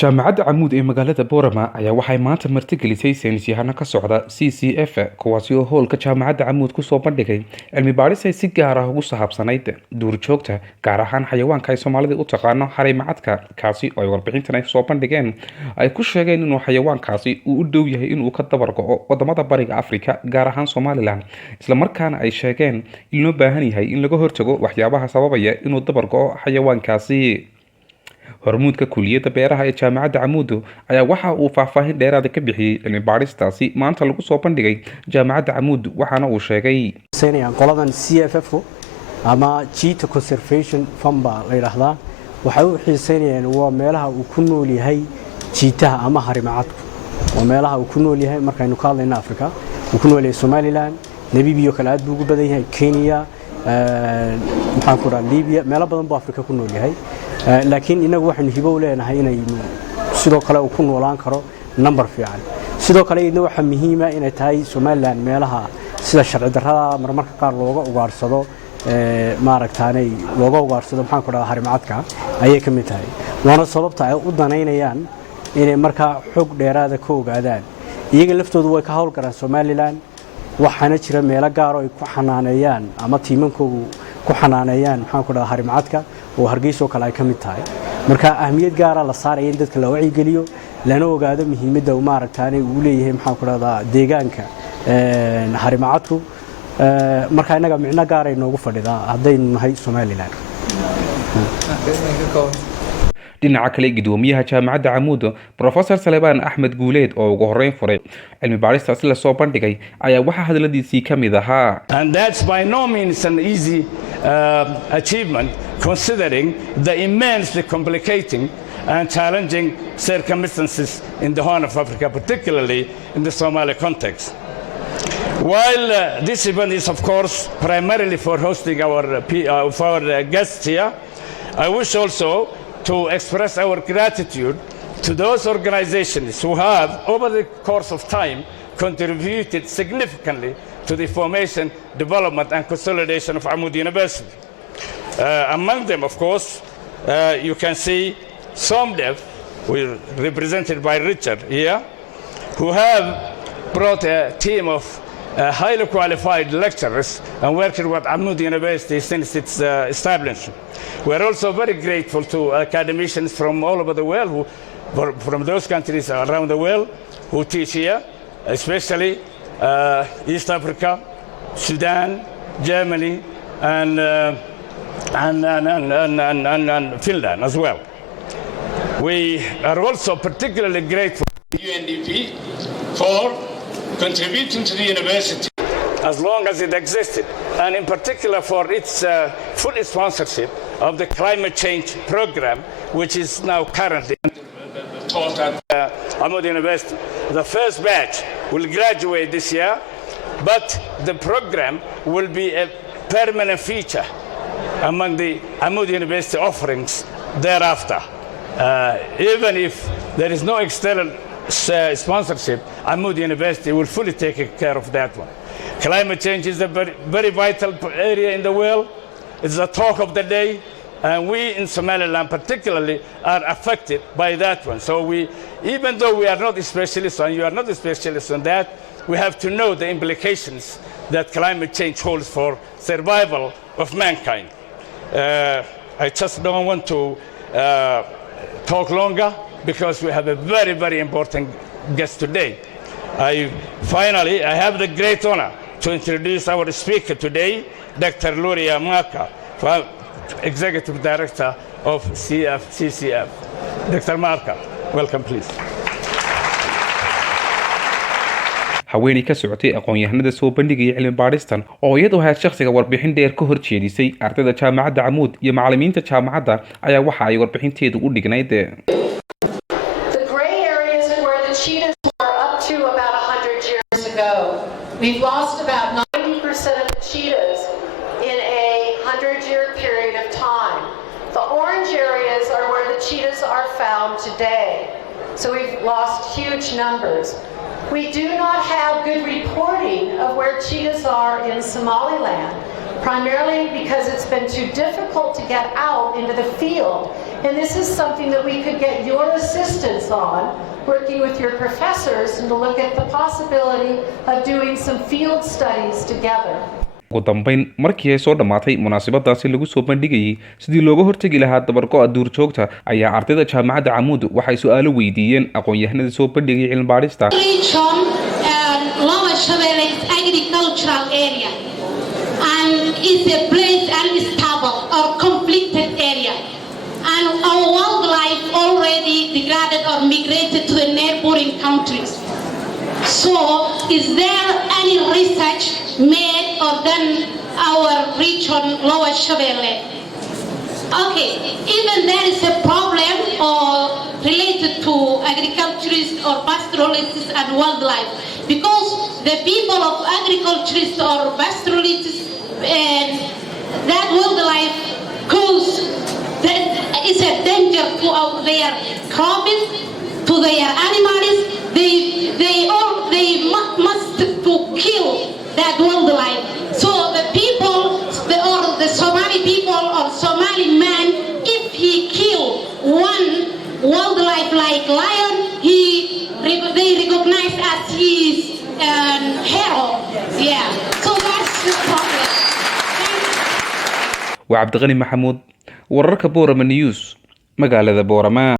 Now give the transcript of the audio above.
jaamacadda camuud ee magaalada boorama ayaa waxay maanta martigelisay saynisyahano ka socda CCF kuwaasi oo hoolka jaamacadda camuud kusoo bandhigay cilmi baadhis ay si gaar ah ugu sahabsanayd duurjoogta gaar ahaan xayawaanka ay soomaalida u taqaano harimacadka kaasi oo ay warbixintan ay soo bandhigeen ay ku sheegeen inuu xayawaankaasi uu u dhow yahay inuu ka dabargo'o wadamada bariga Afrika gaar ahaan Somaliland isla markaana ay sheegeen in loo baahan yahay in laga hortago waxyaabaha sababaya inuu dabargo'o xayawaankaasi hormuudka kuliyadda beeraha ee jaamacadda camuud ayaa waxa uu faahfaahin dheeraad ka bixiyay cilmi baadhistaasi maanta lagu soo bandhigay jaamacadda camuud waxaana uu sheegay qoladan CFF ama Cheetah Conservation Fund la yiraahdaa waxay u xiiseynayaan waa meelaha uu ku nool yahay cheetah ama harimacadku waa meelaha uu ku nool yahay markaynu ka hadlayno Afrika uu ku nool yahay Somaliland Namibia kala aad buu ugu badan yahay Kenya maxaan ku raadin Libya meelo badan buu Afrika ku nool yahay laakiin inagu waxaan hibo u leenahay inay sidoo kale uu ku noolaan karo number fiican sidoo kale idna waxa muhiim ah inay tahay Somaliland meelaha sida sharci darrada marmarka qaar looga ugaarsado maaragtaanay looga ugaarsado maxaan ku dhahaa harimacadka ayay ka mid tahay waana sababta ay u danaynayaan inay markaa xog dheeraad ka ogaadaan iyaga laftoodu way ka hawl garaan Somaliland waxaana jira meelo gaar ah oo ay ku xanaaneeyaan ama tiimankoodu ku xanaaneeyaan maxaan ku dhahaa harimacadka oo Hargeysa kale ay ka mid tahay marka ahmiyad gaar ah la saaray in dadka la wacyi geliyo lana ogaado muhiimadda uu maaragtaanay uu leeyahay maxaan ku dhahaa deegaanka harimacadku marka inaga micno gaar ah inoogu fadhidaa hadaynu nahay Somaliland dhinaca kale gudoomiyaha jaamacadda camuud Professor Salebaan Axmed Guuleed oo ugu horeyn furay cilmi baadhistaasi la soo bandhigay ayaa waxa hadaladiisii kamid ahaa and that's by no means an easy achievement considering the immensely complicating and challenging circumstances in the Horn of Africa, particularly in the Somali context. While this event is of course primarily for hosting our guests here, I wish also to express our gratitude to those organizations who have, over the course of time, contributed significantly to the formation, development, and consolidation of Amud University. Among them, of course, you can see SOMDEV, represented by Richard here, who have brought a team of highly qualified lecturers and worked with Amud University since its establishment. We are also very grateful to academicians from all over the world, from those countries around the world, who teach here, especially East Africa, Sudan, Germany, and Finland as well. We are also particularly grateful to UNDP for contributing to the university as long as it existed, and in particular for its full sponsorship of the climate change program, which is now currently taught at Amud University. The first batch will graduate this year, but the program will be a permanent feature among the Amud University offerings thereafter. Even if there is no external sponsorship, Amud University will fully take care of that one. Climate change is a very, very vital area in the world. It's the talk of the day, and we in Somaliland particularly are affected by that one. So even though we are not specialists and you are not specialists on that, we have to know the implications that climate change holds for survival of mankind. I just don't want to talk longer because we have a very, very important guest today. Finally, I have the great honor to introduce our speaker today, Dr. Luria Maka, Executive Director of CCF. Dr. Maka, welcome please. haweeney ka socotay aqoon-yahanada soo bandhigaya cilmi baadhistan oo iyadoo ahayd shakhsiga warbixin dheer ka horjeedisay ardayda jaamacadda camuud iyo macallimiinta jaamacadda ayaa waxa ay warbixinteedu u dhignayd We've lost about 90% of the cheetahs in a 100-year period of time. The orange areas are where the cheetahs are found today. So we've lost huge numbers. We do not have good reporting of where cheetahs are in Somaliland. primarily because it's been too difficult to get out into the field. And this is something that we could get your assistance on, working with your professors, and to look at the possibility of doing some field studies together. ugu dambeyn markii ay soo dhamaatay munaasabadaasi lagu soo bandhigayay sidii looga hortagi lahaa dabargo'a duurjoogta ayaa ardayda jaamacadda Camuud waxay su'aalo weydiiyeen aqoon-yahanada soo bandhigay cilmi baarista. Lower Shabelle agricultural area and is a place unstable or conflicted area, and our wildlife already degraded or migrated to the neighboring countries. So, is there any research made or done our region Lower Shabelle? Okay, even there is a problem or related to agriculturists or pastoralists and wildlife, because the people of agriculturists or pastoralists and that wildlife cause that is a danger to their crops, to their animals. They must to kill that wildlife. So the people, the Somali people or Somali man, if he kill one wildlife like lion, they recognize as his hero. Yeah. So that's the problem. وعبد الغني محمود ورركب بورما نيوز مقالة بورما.